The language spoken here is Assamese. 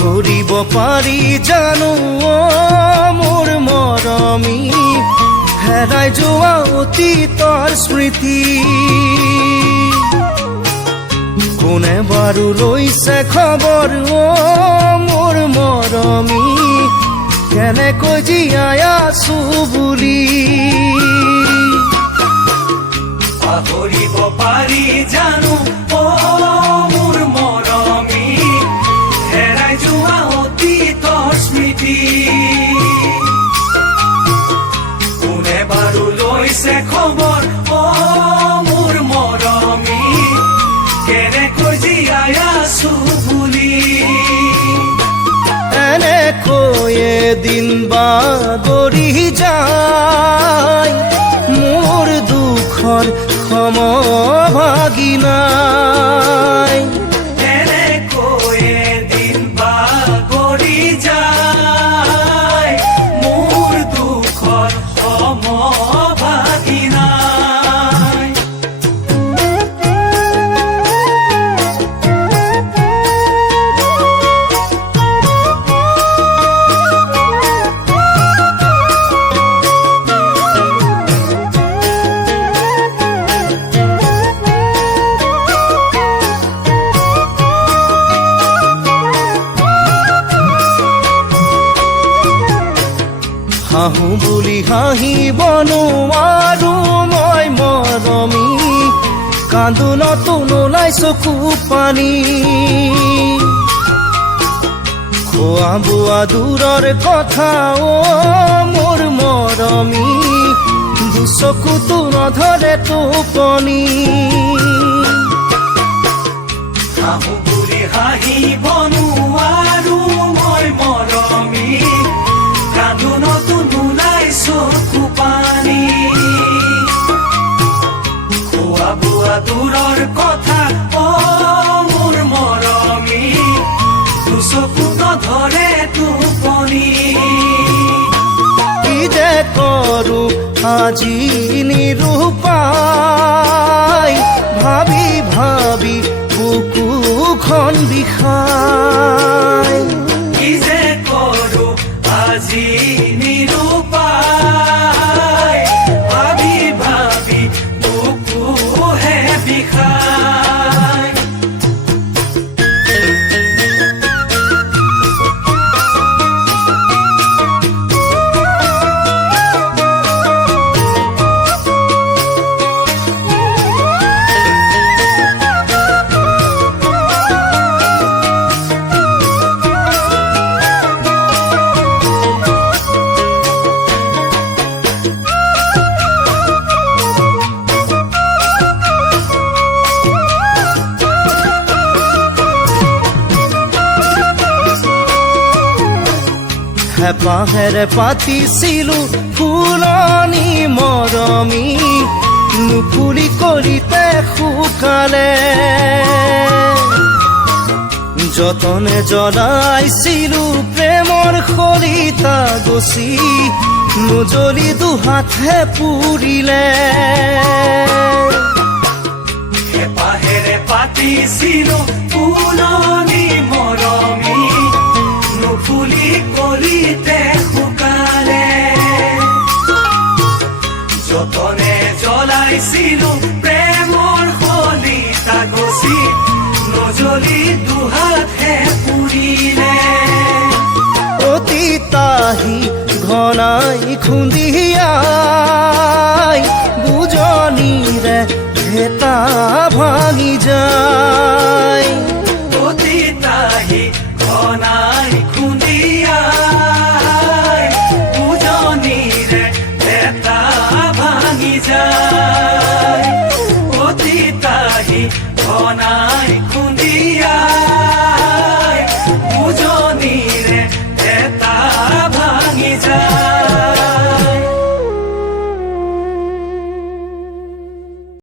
পাহৰিব পাৰি জানো মোৰ মৰমী হেৰাই যোৱা অতীতৰ স্মৃতি কোনে বাৰু লৈছে খবৰ মোৰ মৰমী কেনেকৈ জীয়াই আছো বুলি পাহৰিব পাৰি জানো মোৰ মৰমী হেৰাই যোৱা অতীতৰ স্মৃতি কোনে বাৰু লৈছে খবৰ মোৰ মৰমী কেনেকৈ জীয়াই আছো বুলি এনেকৈ এদিন বাগৰি যায় মোৰ দুখৰ সমভাগী নাই এনেকৈ এদিন বাগৰি যায় মোৰ দুখৰ সমভাগী নাই হাঁহো বুলি হাঁহিব নোৱাৰো মই মৰমী কান্দোনতো নোলাই চকু পানী খোৱা বোৱা দূৰৰ কথা মোৰ মৰমী দুচকুতো নধৰে টোপনি হাঁহো বুলি হাঁহিব নোৱাৰো মই মৰমী কান্দোনতো নোলাই চকু পানী খোৱা বোৱা দূৰৰ কথা মোৰ মৰমী দুচকু নধৰে টোপনি কি যে কৰো আজি নিৰূপায় ভাবি ভাবি বুকুখন বিষায় কি যে কৰো আজি নিৰূপায় ভাবি ভাবি বুকুহে বিষায় হেঁপাহেৰে পাতিছিলো ফুলনি মৰমী নুফুলি কলিতে শুকালে যতনে জ্বলাইছিলো প্ৰেমৰ খৰিতা গছি নুজ্বলি দুহাতহে পুৰিলে হেঁপাহেৰে পাতিছিলো ফুলনি মৰমী নুফুলি কলিতে শুকালে যতনে জ্বলাইছিলো প্ৰেমৰ খলিতা গছি নজ্বলি দুহাতহে পুৰিলে অতীতাহি ঘনাই খুন্দিয়াই বুজনিৰে ভেটা ভাঙি যায়